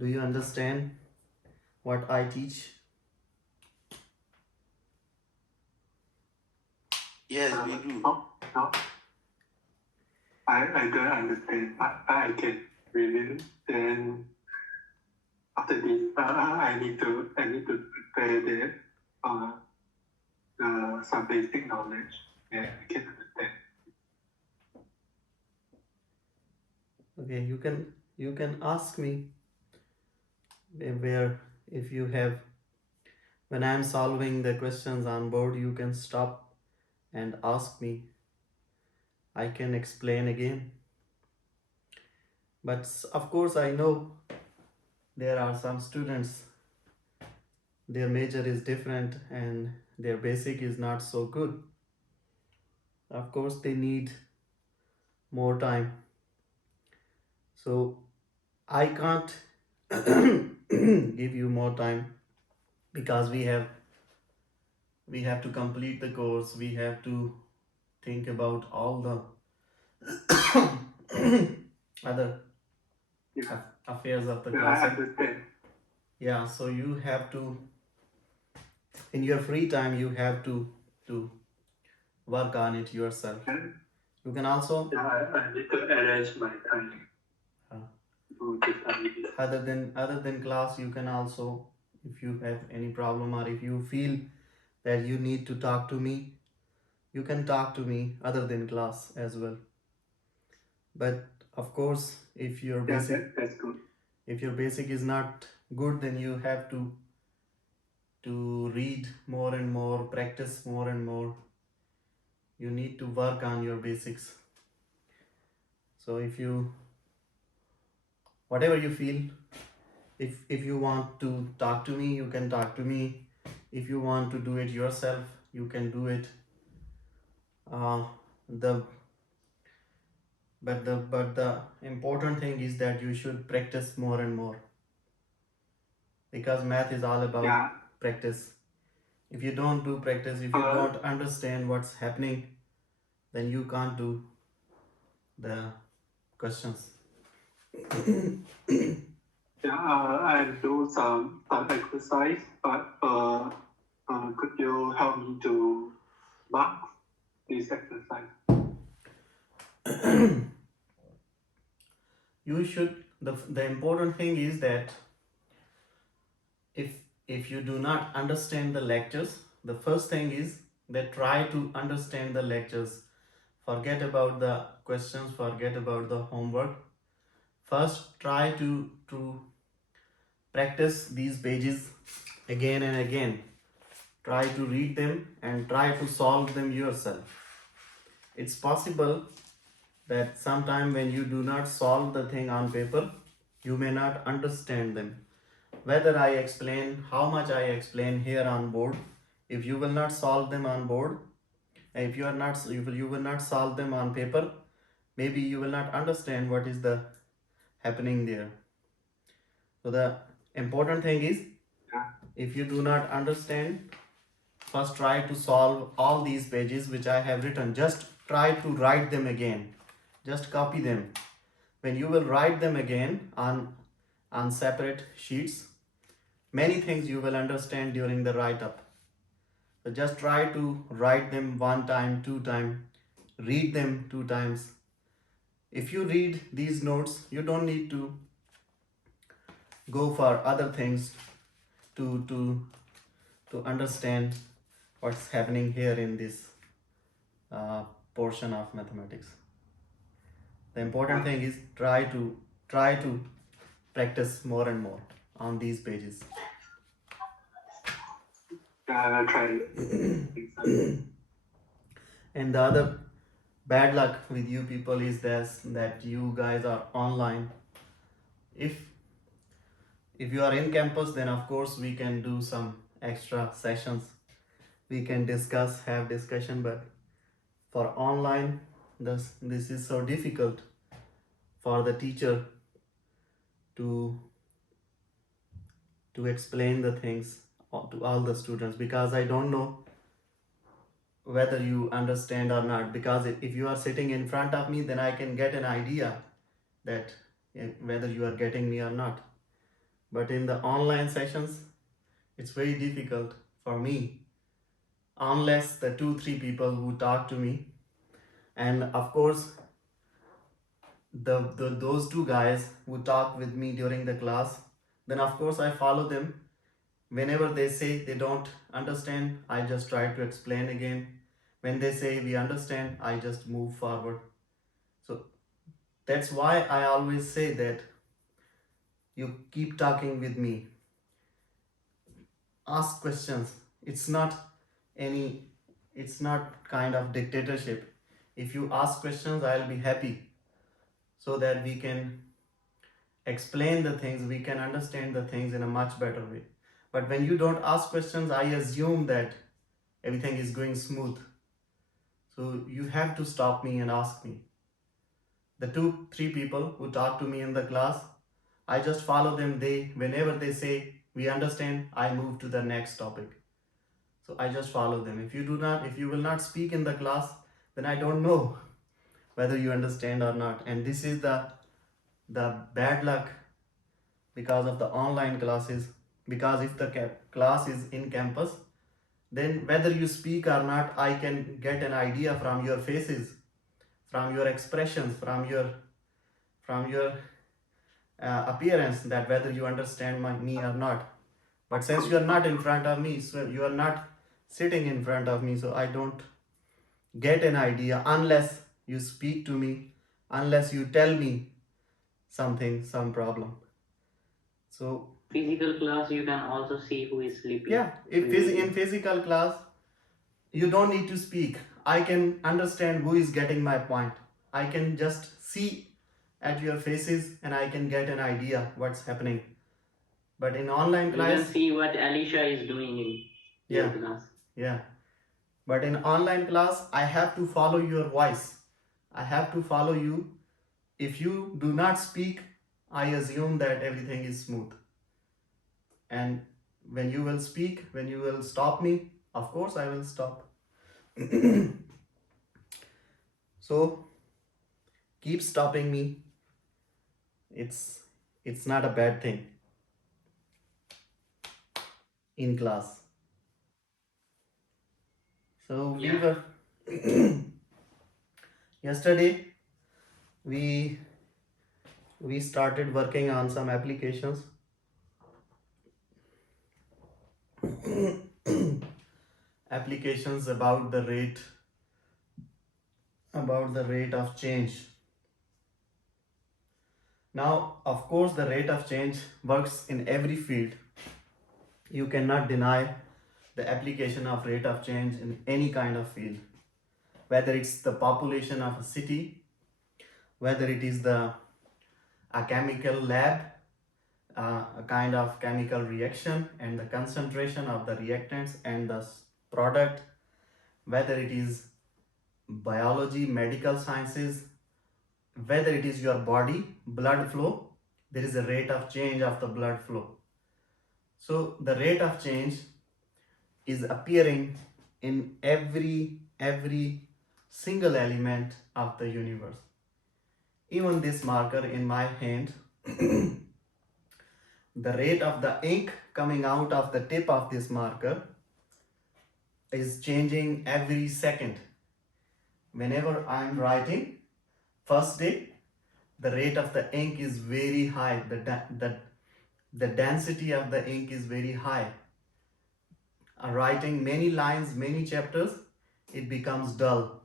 Do you understand what I teach? Yes, we do. No, I don't understand, but I can read it. Then after this, I need to prepare some basic knowledge. Yeah, I can understand. Okay, you can ask me where if you have when I am solving the questions on board, you can stop and ask me. I can explain again. But of course, I know there are some students, their major is different and their basic is not so good. Of course, they need more time. So I can't give you more time because we have to complete the course. We have to think about all the other Yeah, affairs of the I class. understand. Yeah, so you have to, in your free time, you have to work on it yourself. And You can also, I need to arrange my time uh, to study this. other than class, you can also, if you have any problem or if you feel that you need to talk to me, you can talk to me other than class as well. But of course, Yeah, that's good. if your basic is not good, then you have to read more and more, practice more and more. You need to work on your basics. So if you, whatever you feel, if you want to talk to me, you can talk to me. If you want to do it yourself, you can do it. The but the important thing is that you should practice more and more, because math is all about Yeah, practice. If you don't do practice, if you don't understand what's happening, then you can't do the questions. I do some exercise, but could you help me to mark this exercise? You should, the important thing is that if you do not understand the lectures, the first thing is that try to understand the lectures. Forget about the questions, forget about the homework. First try to practice these pages again and again. Try to read them and try to solve them yourself. It's possible that sometime when you do not solve the thing on paper, you may not understand them. Whether I explain, how much I explain here on board, if you will not solve them on board, if you are not you will not solve them on paper, maybe you will not understand what is the happening there. So the important thing is, if you do not understand, first try to solve all these pages which I have written. Just try to write them again. Just copy them. When you will write them again on separate sheets, many things you will understand during the write up. So just try to write them one time, two time, read them two times. If you read these notes, you don't need to go for other things to understand what's happening here in this portion of mathematics. The important thing is try to practice more and more on these pages. I'll try. And the other bad luck with you people is this, that you guys are online. If you are in campus, then of course we can do some extra sessions. We can discuss, have discussion, but for online, this is so difficult for the teacher to explain the things to all the students, because I don't know whether you understand or not. Because if you are sitting in front of me, then I can get an idea that whether you are getting me or not. But in the online sessions, it's very difficult for me unless the 2 3 people who talk to me, and of course those two guys who talk with me during the class, then of course I follow them. Whenever they say they don't understand, I just try to explain again. When they say we understand, I just move forward. So that's why I always say that you keep talking with me, ask questions. It's not any, it's not kind of dictatorship. If you ask questions, I'll be happy, so that we can explain the things, we can understand the things in a much better way. But when you don't ask questions, I assume that everything is going smooth. So you have to stop me and ask me. The 2 3 people who talk to me in the class, I just follow them. They, whenever they say we understand, I move to the next topic. So I just follow them. If you will not speak in the class, then I don't know whether you understand or not. And this is the bad luck because of the online classes. Because if the class is in campus, then whether you speak or not, I can get an idea from your faces, from your expressions, from your appearance, that whether you understand me or not. But since you are not in front of me, so you are not sitting in front of me, so I don't get an idea unless you speak to me, unless you tell me something, some problem. So Physical class, you can also see who is sleeping. yeah, in physical class, you don't need to speak. I can understand who is getting my point. I can just see at your faces and I can get an idea what's happening. But in online You can class, see what Alicia is doing in your yeah, class. yeah. But in online class, I have to follow your voice. I have to follow you. If you do not speak, I assume that everything is smooth. And when you will speak, when you will stop me, of course I will stop. So keep stopping me. It's not a bad thing in class. So we Yeah. were yesterday we started working on some applications. Applications about the rate of change. Now, of course, the rate of change works in every field. You cannot deny the application of rate of change in any kind of field, whether it's the population of a city, whether it is a chemical lab, a kind of chemical reaction and the concentration of the reactants and the product, whether it is biology, medical sciences, whether it is your body, blood flow, there is a rate of change of the blood flow. So the rate of change is appearing in every single element of the universe. Even this marker in my hand, the rate of the ink coming out of the tip of this marker is changing every second. Whenever I am writing, first day, the rate of the ink is very high. The density of the ink is very high. Writing many lines, many chapters, it becomes dull.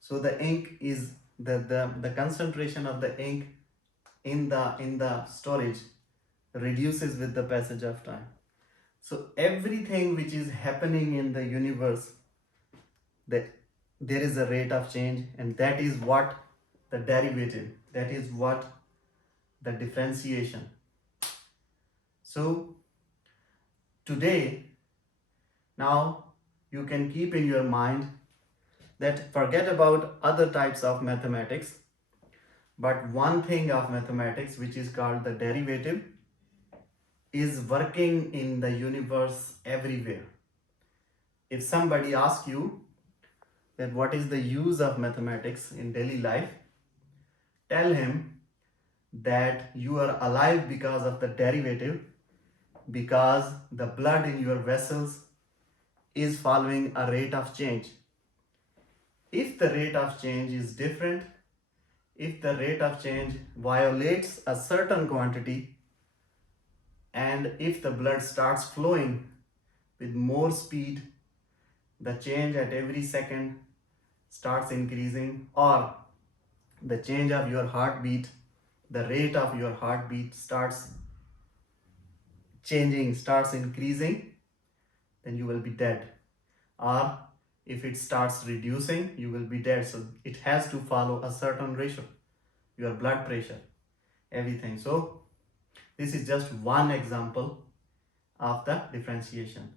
So the ink is the concentration of the ink in the storage reduces with the passage of time. So everything which is happening in the universe, that there is a rate of change, and that is what the derivative, that is what the differentiation. So today, now you can keep in your mind that forget about other types of mathematics, but one thing of mathematics which is called the derivative is working in the universe everywhere. If somebody asks you that what is the use of mathematics in daily life, tell him that you are alive because of the derivative, because the blood in your vessels is following a rate of change. If the rate of change is different, if the rate of change violates a certain quantity, and if the blood starts flowing with more speed, the change at every second starts increasing, or the change of your heartbeat, the rate of your heartbeat starts changing, starts increasing, then you will be dead. Or if it starts reducing, you will be dead. So it has to follow a certain ratio, your blood pressure, everything. So this is just one example of the differentiation.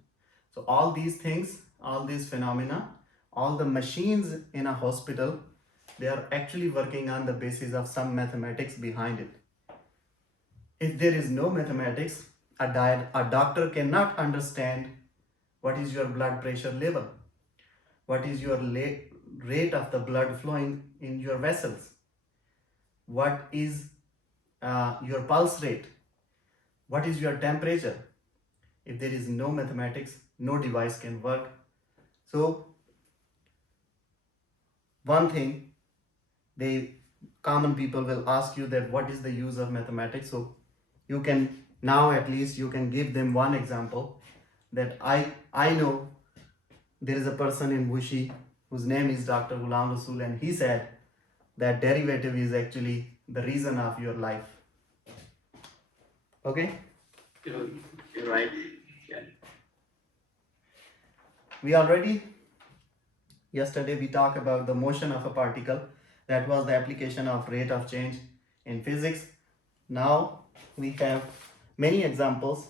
So all these things, all these phenomena, all the machines in a hospital, they are actually working on the basis of some mathematics behind it. If there is no mathematics, a doctor cannot understand what is your blood pressure level, what is your rate of the blood flowing in your vessels, what is your pulse rate, what is your temperature. If there is no mathematics, no device can work. So one thing, the common people will ask you that what is the use of mathematics. So you can now, at least you can give them one example, that I know there is a person in Wuxi whose name is Dr. Ghulam Rasool, and he said that derivative is actually the reason of your life. Okay? You're right. Yeah. We already, yesterday we talked about the motion of a particle. That was the application of rate of change in physics. Now we have many examples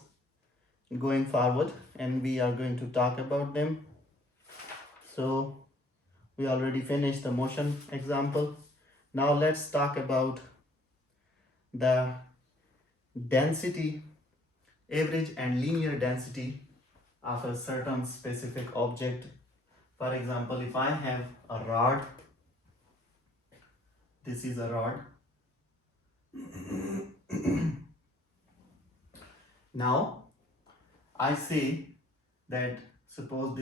going forward, and we are going to talk about them. So we already finished the motion example. Now let's talk about the density, average and linear density of a certain specific object. For example, if I have a rod, this is a rod. Now I say that suppose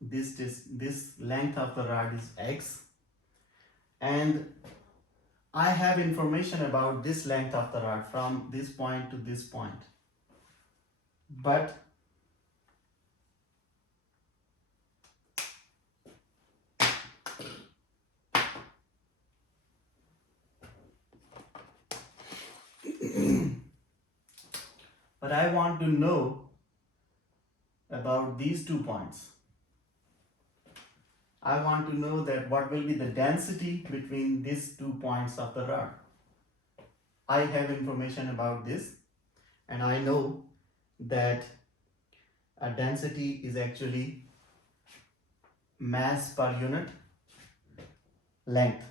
this length of the rod is x, and I have information about this length of the rod from this point to this point, but but I want to know about these 2 points. I want to know that what will be the density between these 2 points of the rod. I have information about this, and I know that a density is actually mass per unit length.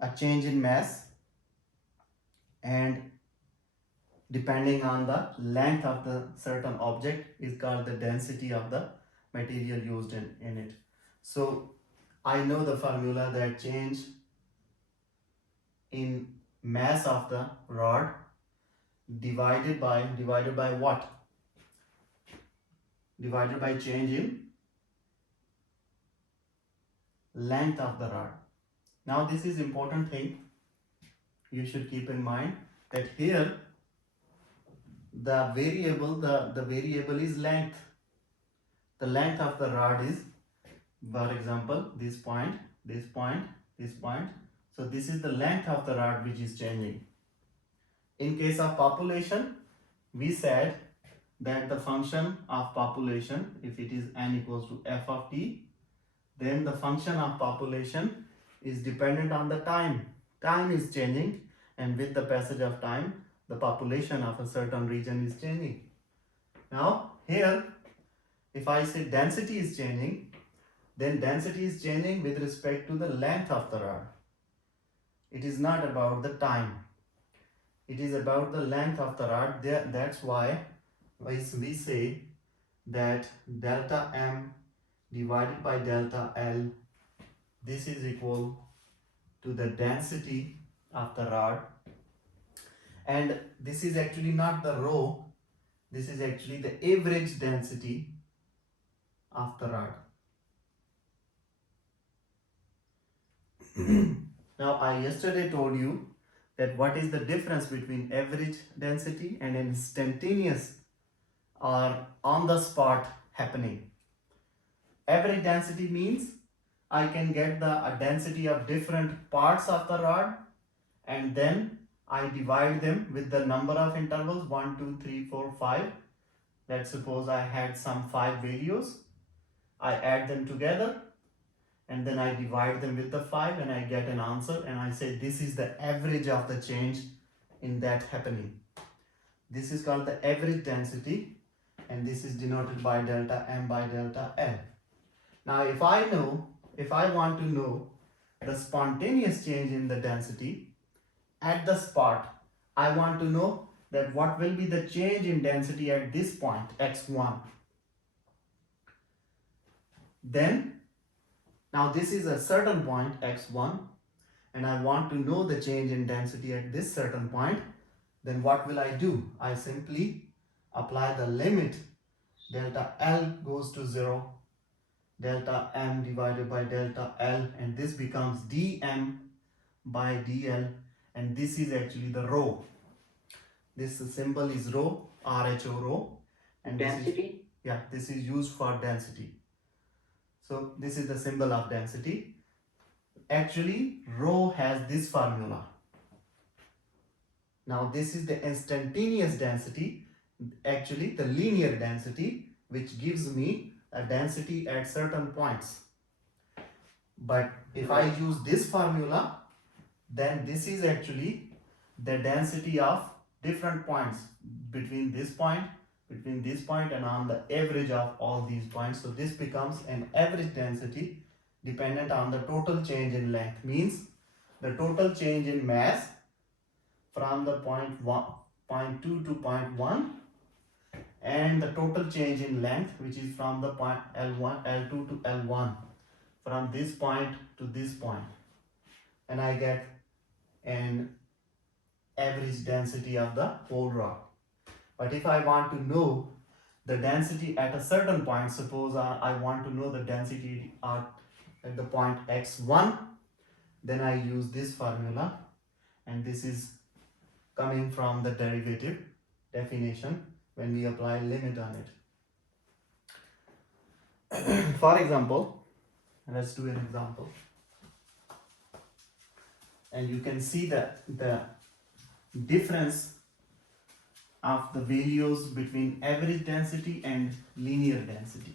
A change in mass, and depending on the length of the certain object, is called the density of the material used in it. So I know the formula that change in mass of the rod divided by what? Divided by change in length of the rod. Now this is important thing. You should keep in mind that here the variable is length. The length of the rod is, for example, this point, this point, this point. So this is the length of the rod which is changing. In case of population, we said that the function of population, if it is n equals to f of t, then the function of population is dependent on the time. Time is changing, and with the passage of time, the population of a certain region is changing. Now here, if I say density is changing, then density is changing with respect to the length of the rod. It is not about the time. It is about the length of the rod. That's why we say that delta m divided by delta L, this is equal to the density of the rod And this is actually not the rho, this is actually the average density of the rod. Now I yesterday told you that what is the difference between average density and instantaneous or on the spot happening. Average density means I can get the density of different parts of the rod, and then I divide them with the number of intervals 1, 2, 3, 4, 5. Let's suppose I had some 5 values. I add them together and then I divide them with the 5 and I get an answer, and I say this is the average of the change in that happening. This is called the average density, and this is denoted by delta M by delta L. Now if I want to know the spontaneous change in the density at the spot, I want to know that what will be the change in density at this point, x1. Then, now this is a certain point, x1, and I want to know the change in density at this certain point. Then what will I do? I simply apply the limit delta L goes to 0, delta M divided by delta L, and this becomes dm by dl, and this is actually the rho. This symbol is rho, RHO rho, and Density? this is used for density. So this is the symbol of density. Actually, rho has this formula. Now this is the instantaneous density, actually the linear density, which gives me a density at certain points. But if I use this formula, then this is actually the density of different points between this point, and on the average of all these points. So this becomes an average density dependent on the total change in length, means the total change in mass from the point 2 to point 1, and the total change in length, which is from the point L1, L2 to L1, from this point to this point, and I get an average density of the whole rod. But if I want to know the density at a certain point, suppose I want to know the density at the point x1, then I use this formula, and this is coming from the derivative definition when we apply limit on it. For example, let's do an example, and you can see that the difference of the values between average density and linear density.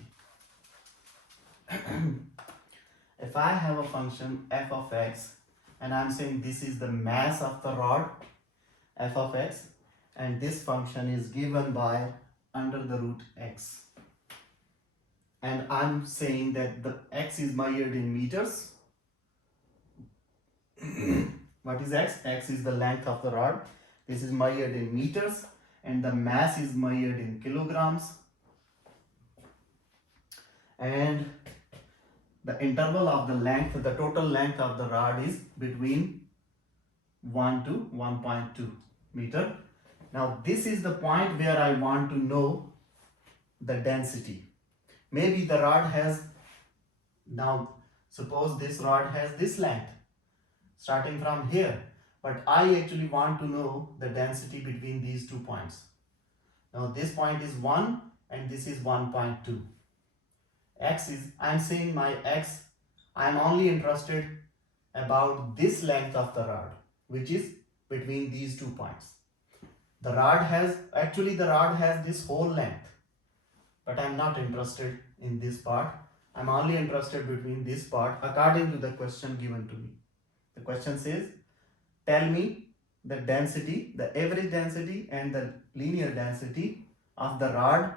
If I have a function f of x, and I'm saying this is the mass of the rod f of x, and this function is given by under the root x, and I'm saying that the x is measured in meters. What is x? X is the length of the rod. This is measured in meters, and the mass is measured in kilograms, and the interval of the length, the total length of the rod is between 1 to 1.2 meter. Now this is the point where I want to know the density. Maybe the rod has, now suppose this rod has this length starting from here, but I actually want to know the density between these 2 points. Now this point is 1 and this is 1.2. X is, I'm saying my x, I'm only interested about this length of the rod, which is between these 2 points. The rod has, actually the rod has this whole length, but I'm not interested in this part. I'm only interested between this part according to the question given to me. The question says, tell me the density, the average density and the linear density of the rod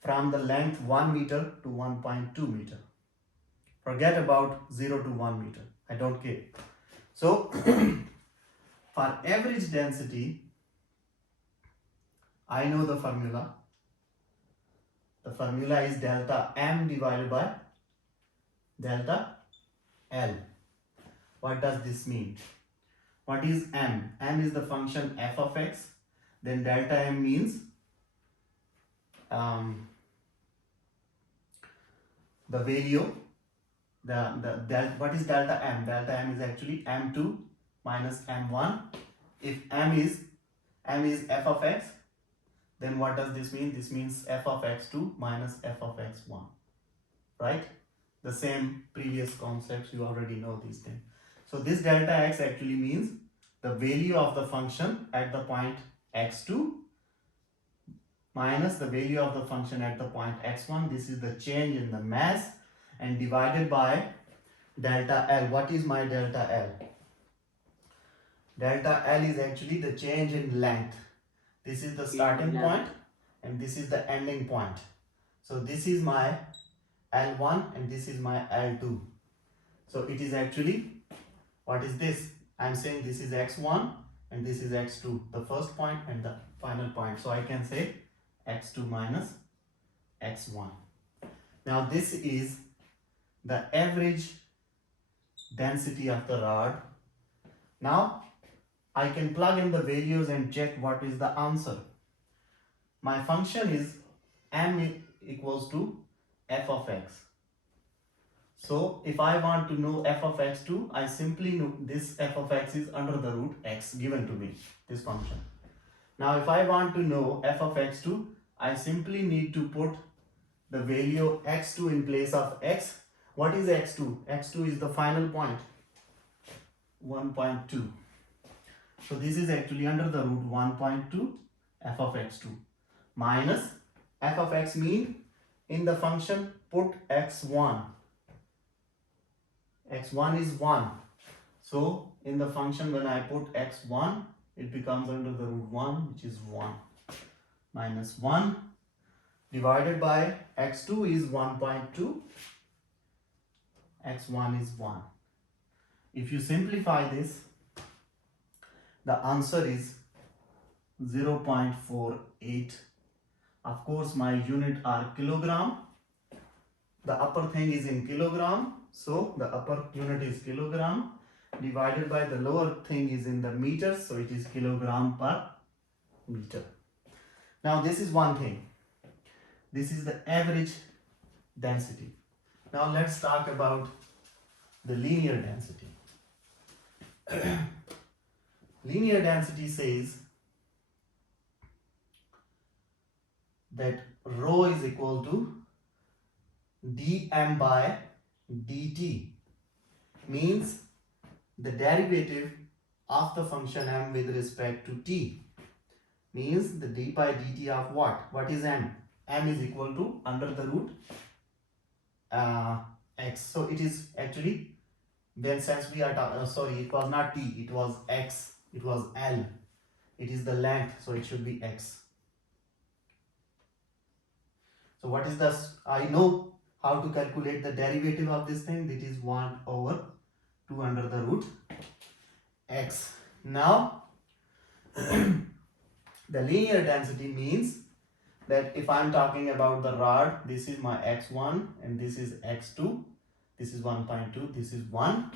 from the length 1 meter to 1.2 meter. Forget about 0 to 1 meter. I don't care. So, for average density, I know the formula. The formula is delta M divided by delta L. What does this mean? what is m? M is the function f of x. Then delta m means the value, what is delta m? Delta m is actually m2 minus m1. If m is f of x, then what does this mean? This means f of x2 minus f of x1, right? The same previous concepts, you already know these things. So this delta x actually means the value of the function at the point x2 minus the value of the function at the point x1. This is the change in the mass, and divided by delta L. What is my delta L? Delta L is actually the change in length. This is the starting point and this is the ending point. So this is my L1 and this is my L2. So it is actually, what is this? I am saying this is x1 and this is x2, the first point and the final point. So I can say x2 minus x1. Now this is the average density of the rod. Now I can plug in the values and check what is the answer. My function is m equals to f of x. So if I want to know f of x2, I simply know this f of x is under the root x given to me, this function. Now if I want to know f of x2, I simply need to put the value x2 in place of x. What is x2? x2 is the final point, 1.2. So this is actually under the root 1.2 f of x2 minus f of x mean in the function put x1. x1 is 1. So in the function when I put x1, it becomes under the root 1, which is 1 minus 1 divided by x2 is 1.2, x1 is 1. If you simplify this, the answer is 0.48. Of course, my unit are kilogram. The upper thing is in kilogram, so the upper unit is kilogram divided by the lower thing is in the meters, so it is kilogram per meter. Now this is one thing. This is the average density. Now let's talk about the linear density. Linear density says that rho is equal to dm by dt, means the derivative of the function m with respect to t, means the d by dt of what? What is m? M is equal to under the root x. So it is actually, when since we are sorry, it was not t, it was x, it was L, it is the length, so it should be x. So what is this? I know how to calculate the derivative of this thing. That is 1 over 2 under the root x. Now the linear density means that if I am talking about the rod, this is my x1 and this is x2, this is 1.2, this is 1,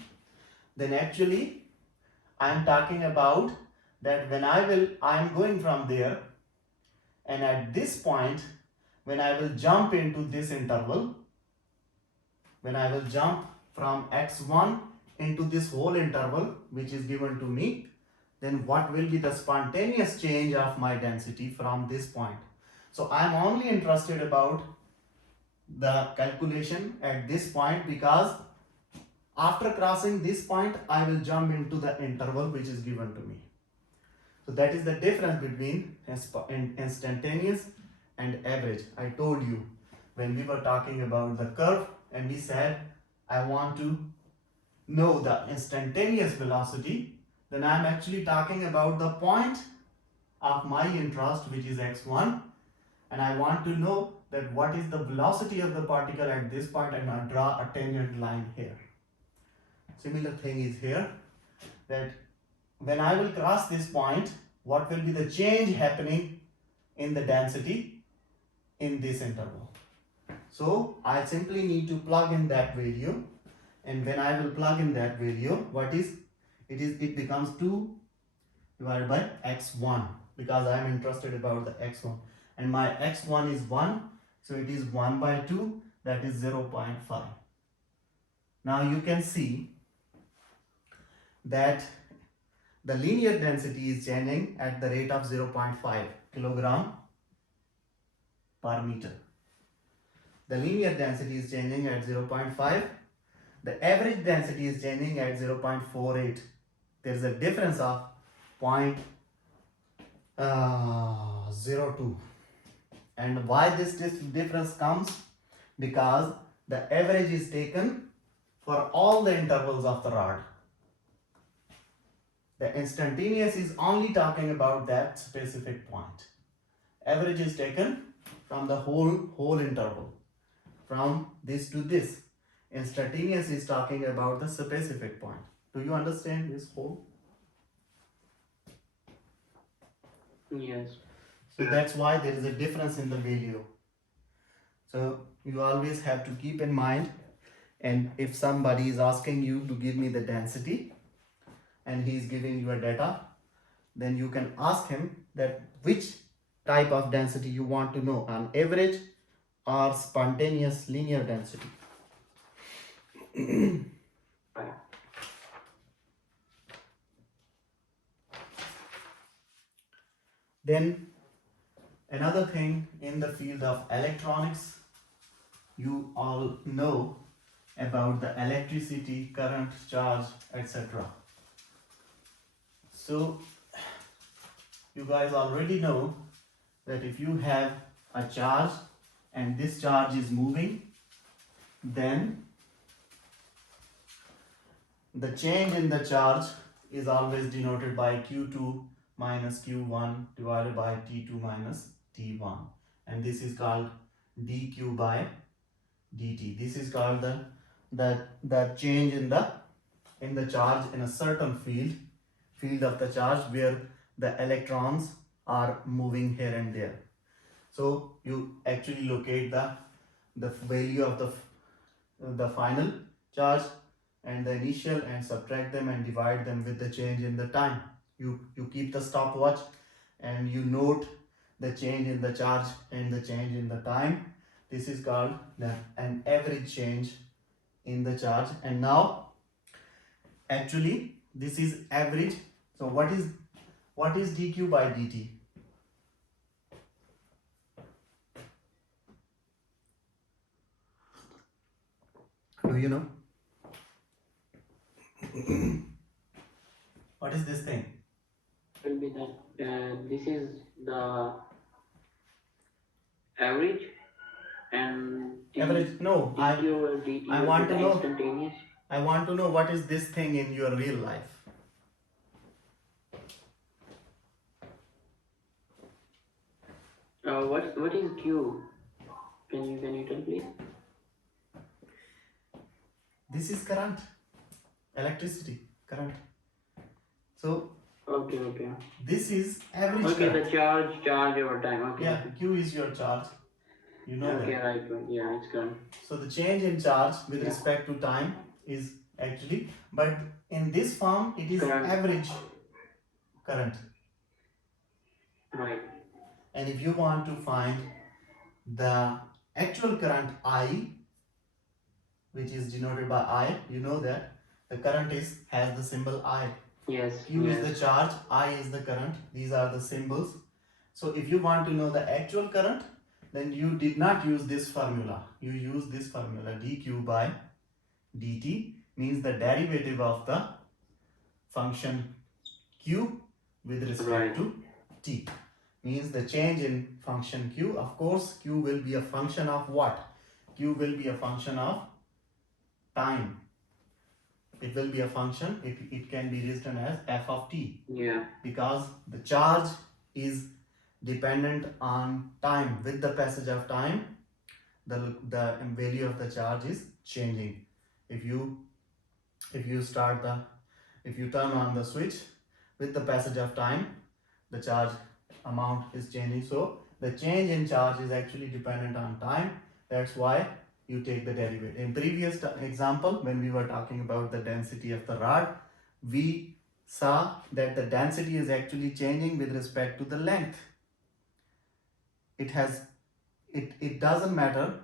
then actually I am talking about that when I am going from there, and at this point when I will jump into this interval, when I will jump from x1 into this whole interval which is given to me, then what will be the spontaneous change of my density from this point? So I am only interested about the calculation at this point, because after crossing this point I will jump into the interval which is given to me. So that is the difference between instantaneous and average. I told you when we were talking about the curve and we said I want to know the instantaneous velocity, then I am actually talking about the point of my interest, which is x1, and I want to know that what is the velocity of the particle at this point, and I draw a tangent line here. Similar thing is here, that when I will cross this point, what will be the change happening in the density in this interval. So I simply need to plug in that value, and when I will plug in that value, what is it becomes 2 divided by x1, because I am interested about the x1, and my x1 is 1, so it is 1 by 2, that is 0.5. Now you can see that the linear density is changing at the rate of 0.5 kilogram per meter. The linear density is changing at 0.5. The average density is changing at 0.48. There is a difference of 0.02. And why this difference comes? Because the average is taken for all the intervals of the rod. The instantaneous is only talking about that specific point. Average is taken from the whole interval, from this to this. Instantaneous is talking about the specific point. Do you understand this whole? Yes. So that's why there is a difference in the value. So you always have to keep in mind, and if somebody is asking you to give me the density and he is giving you a data, then you can ask him that which type of density you want to know, an average or spontaneous linear density. Then another thing in the field of electronics, you all know about the electricity, current, charge, etc. So you guys already know that if you have a charge and this charge is moving, then the change in the charge is always denoted by Q2 minus Q1 divided by T2 minus T1, and this is called dQ by dt. This is called the change in the charge in a certain field of the charge where the electrons are moving here and there. So you actually locate the value of the final charge and the initial and subtract them and divide them with the change in the time. You keep the stopwatch and you note the change in the charge and the change in the time. This is called an average change in the charge. And now actually this is average. So what is dQ by dt? Do you know? What is this thing? Will be that this is the average and Average? No, I want to know. Instantaneous. I want to know what is this thing in your real life. What is Q? Can you tell please? This is current, electricity, current. So Okay. this is average Okay, current. the charge over time. Okay. Yeah, Q is your charge. You know Okay, that. right. Yeah, it's current. So the change in charge with respect to time is actually, but in this form it is Current. average current. Right. And if you want to find the actual current I, which is denoted by I, you know that the current has the symbol I. Yes. Q is the charge, I is the current. These are the symbols. So if you want to know the actual current, then you did not use this formula. You use this formula, dQ by dt, means the derivative of the function Q with respect to t. Means the change in function Q. Of course, Q will be a function of what? Q will be a function of time. It will be a function, it can be written as f of t. Yeah. Because the charge is dependent on time. With the passage of time, the value of the charge is changing. If you turn on the switch, with the passage of time, the charge amount is changing. So the change in charge is actually dependent on time. That's why you take the derivative. In previous example, when we were talking about the density of the rod, we saw that the density is actually changing with respect to the length. It doesn't matter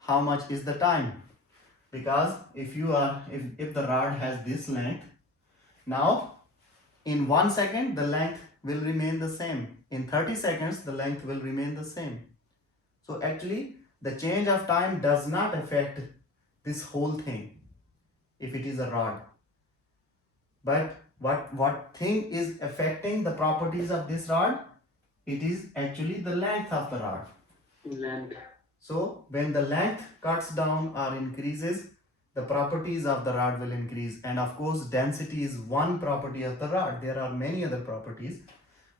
how much is the time, because if the rod has this length, now in 1 second the length will remain the same, in 30 seconds the length will remain the same. So actually the change of time does not affect this whole thing if it is a rod. But what thing is affecting the properties of this rod? It is actually the length of the rod. Length. So when the length cuts down or increases, the properties of the rod will increase. And of course, density is one property of the rod. There are many other properties.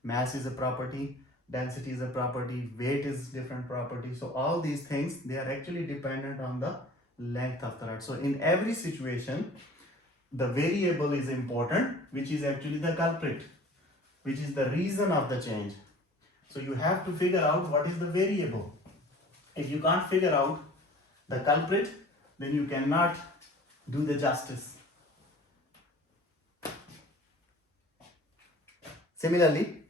Mass is a property, density is a property, weight is different property. So all these things, they are actually dependent on the length of the rod. So in every situation, the variable is important, which is actually the culprit, which is the reason of the change. So you have to figure out what is the variable. If you can't figure out the culprit, then you cannot do the justice. Similarly,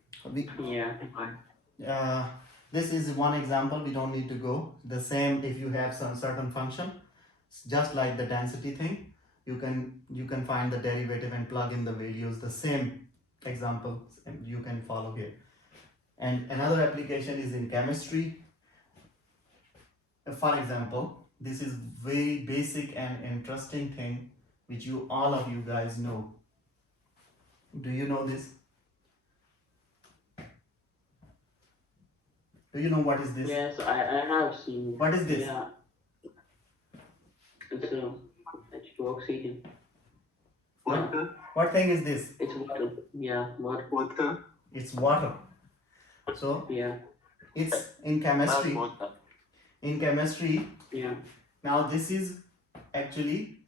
this is one example. We don't need to go. The same if you have some certain function, just like the density thing, you can find the derivative and plug in the values. The same example and you can follow here. And another application is in chemistry. For example, this is very basic and interesting thing which all of you guys know. Do you know this? Do you know what is this? Yes, I have seen. What is this? Yeah. It's oxygen. Water. What thing is this? It's water. Yeah, water. Water. It's water. So Yeah. it's in chemistry. Water. In chemistry, Yeah. now this is actually,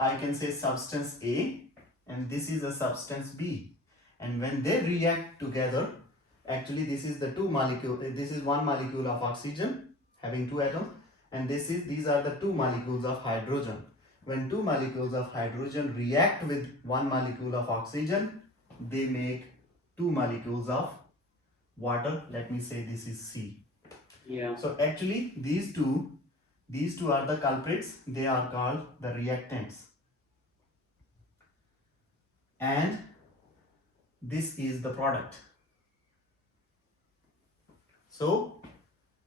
I can say substance A and this is a substance B. And when they react together, actually this is the this is one molecule of oxygen having two atoms, and these are the two molecules of hydrogen. When two molecules of hydrogen react with one molecule of oxygen, they make two molecules of water. Let me say this is C. Yeah. So actually these two are the culprits. They are called the reactants. And this is the product. So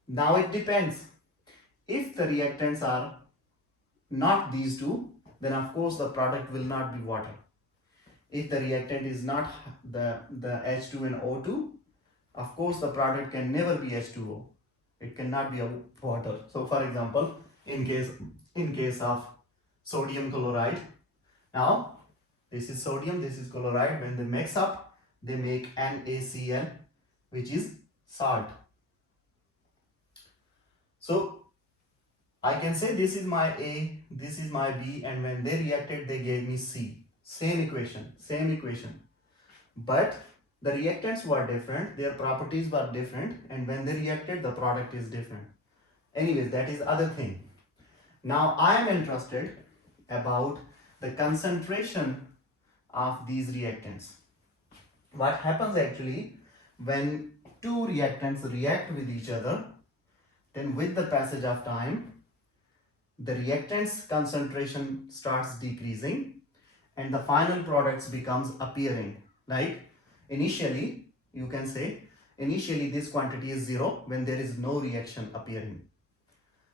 now it depends. If the reactants are not these two, then of course the product will not be water. If the reactant is not the H2 and O2, of course the product can never be H2O. It cannot be a water. So for example, in case of sodium chloride, now this is sodium, this is chloride. When they mix up, they make NaCl, which is salt. So I can say this is my A, this is my B, and when they reacted, they gave me C. Same equation. But the reactants were different, their properties were different, and when they reacted, the product is different. Anyways, that is other thing. Now I am interested about the concentration of these reactants. What happens actually when two reactants react with each other, then with the passage of time, the reactants concentration starts decreasing and the final products becomes appearing. Like initially, you can say, initially this quantity is 0 when there is no reaction appearing.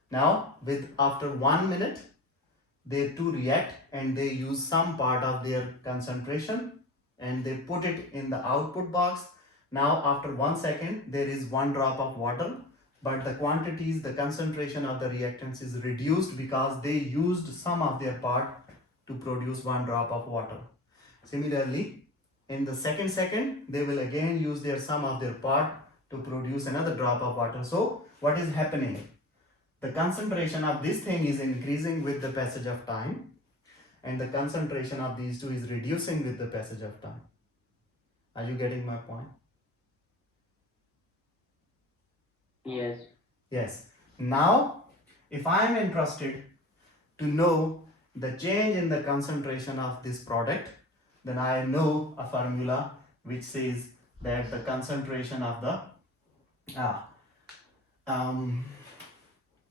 Now, after 1 minute, they two react and they use some part of their concentration and they put it in the output box. Now, after 1 second, there is 1 drop of water, but the quantities, the concentration of the reactants is reduced because they used some of their part to produce 1 drop of water. Similarly, in the second, they will again use some of their part to produce another drop of water. So, what is happening? The concentration of this thing is increasing with the passage of time, and the concentration of these two is reducing with the passage of time. Are you getting my point? Yes. Yes. Now, if I am interested to know the change in the concentration of this product, then I know a formula which says that the concentration of the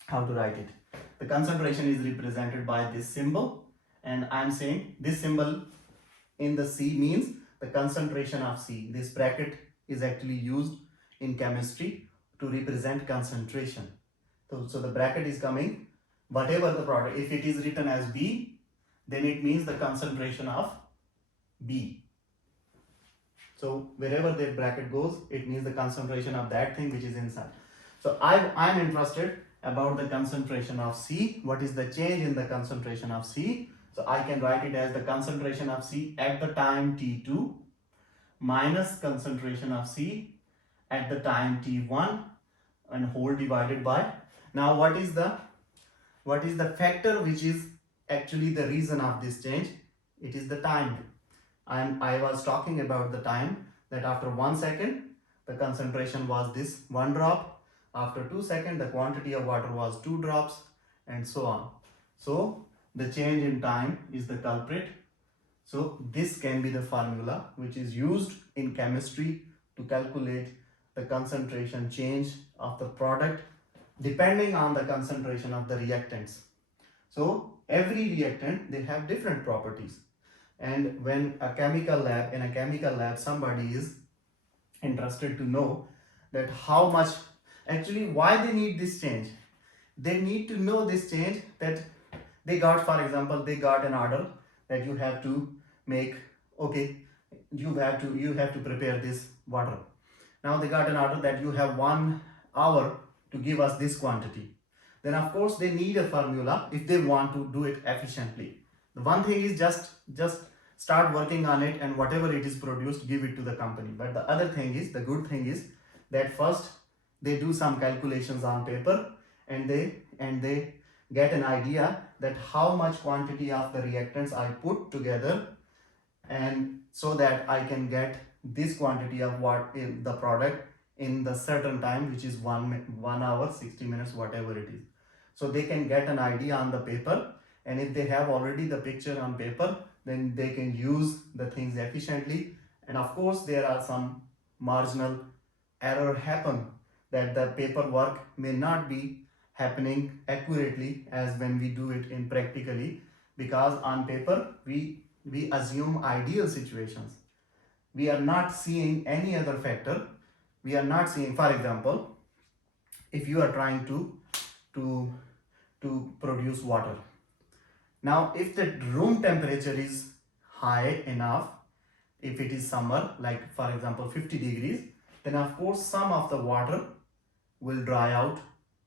how to write it. The concentration is represented by this symbol, and I'm saying this symbol in the C means the concentration of C. This bracket is actually used in chemistry to represent concentration. So the bracket is coming, whatever the product, if it is written as B, then it means the concentration of B. So wherever that bracket goes, it means the concentration of that thing which is inside. So I'm interested about the concentration of C. What is the change in the concentration of C? So I can write it as the concentration of C at the time T2 minus concentration of C at the time T1 and whole divided by. Now what is the factor which is actually the reason of this change? It is the time. I was talking about the time, that after 1 second the concentration was this 1 drop, after 2 seconds the quantity of water was 2 drops, and so on. So the change in time is the culprit. So this can be the formula which is used in chemistry to calculate the concentration change of the product depending on the concentration of the reactants. So every reactant, they have different properties, and when in a chemical lab somebody is interested to know that how much, actually why they need this change. They need to know this change, that they got, for example, they got an order that you have to make, okay, you have to prepare this water. Now they got an order that you have 1 hour to give us this quantity. Then of course they need a formula if they want to do it efficiently. The one thing is just start working on it, and whatever it is produced, give it to the company. But the other thing is, the good thing is that first they do some calculations on paper, and they get an idea that how much quantity of the reactants I put together, and so that I can get this quantity of what in the product in the certain time, which is 1 hour 60 minutes, whatever it is. So they can get an idea on the paper, and if they have already the picture on paper, then they can use the things efficiently. And of course there are some marginal error happen, that the paperwork may not be happening accurately as when we do it in practically, because on paper we assume ideal situations. We are not seeing any other factor. We are not seeing, for example, if you are trying to produce water. Now if the room temperature is high enough, if it is summer, like for example 50 degrees, then of course some of the water will dry out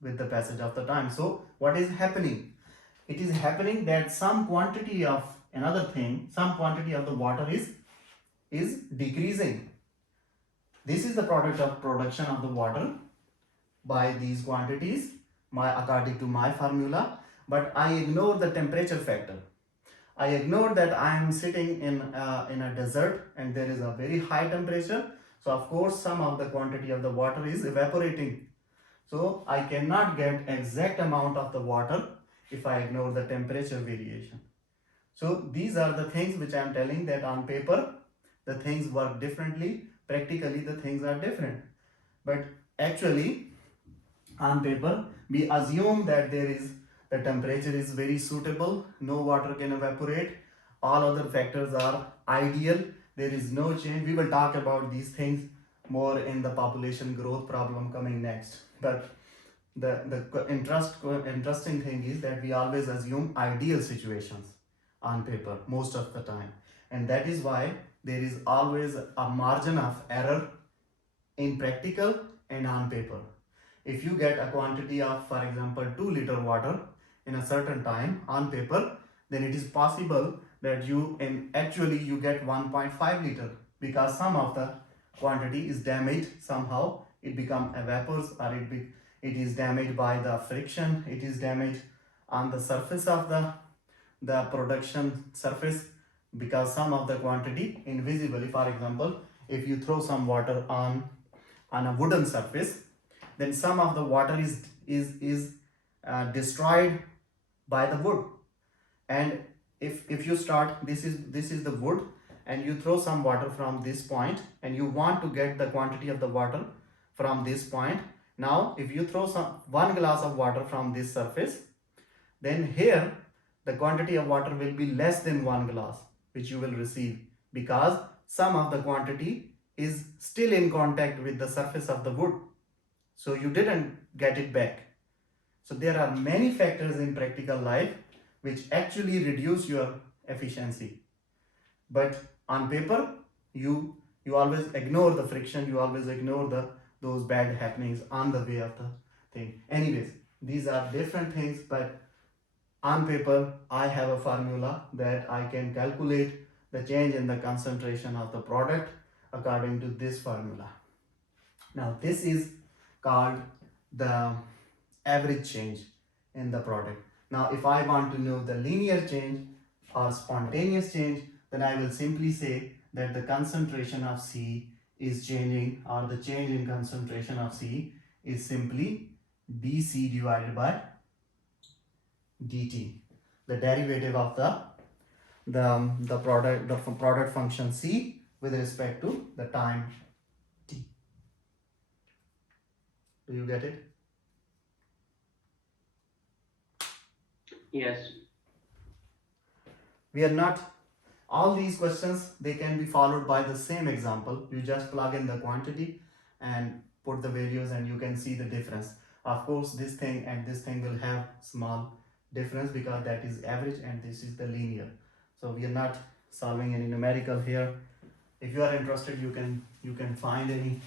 with the passage of the time. So what is happening? It is happening that some quantity of another thing, some quantity of the water is decreasing. This is the product of production of the water by these quantities, according to my formula. But I ignore the temperature factor. I ignore that I am sitting in a desert and there is a very high temperature. So of course some of the quantity of the water is evaporating. So I cannot get exact amount of the water if I ignore the temperature variation. So these are the things which I am telling, that on paper the things work differently, practically the things are different. But actually on paper we assume that the temperature is very suitable, no water can evaporate, all other factors are ideal, there is no change. We will talk about these things more in the population growth problem coming next. But the interesting thing is that we always assume ideal situations on paper most of the time, and that is why there is always a margin of error in practical and on paper. If you get a quantity of, for example, 2 liter water in a certain time on paper, then it is possible that you get 1.5 liter, because some of the quantity is damaged somehow. It become evapors, or it is damaged by the friction, it is damaged on the surface of the production surface, because some of the quantity invisibly, for example, if you throw some water on a wooden surface, then some of the water is destroyed by the wood. And if you start, this is the wood, and you throw some water from this point and you want to get the quantity of the water from this point. Now if you throw one glass of water from this surface, then here the quantity of water will be less than 1 glass which you will receive, because some of the quantity is still in contact with the surface of the wood, so you didn't get it back. So there are many factors in practical life which actually reduce your efficiency, but on paper you always ignore the friction, you always ignore those bad happenings on the way of the thing. Anyways, these are different things, but on paper I have a formula that I can calculate the change in the concentration of the product according to this formula. Now this is called the average change in the product. Now if I want to know the linear change or spontaneous change, then I will simply say that the concentration of C is changing, or the change in concentration of C is simply dC divided by dt, the derivative of the product function C with respect to the time t. Do you get it? Yes. We are not, all these questions, they can be followed by the same example. You just plug in the quantity and put the values and you can see the difference. Of course this thing and this thing will have small difference because that is average and this is the linear. So we are not solving any numerical here. If you are interested, you can find any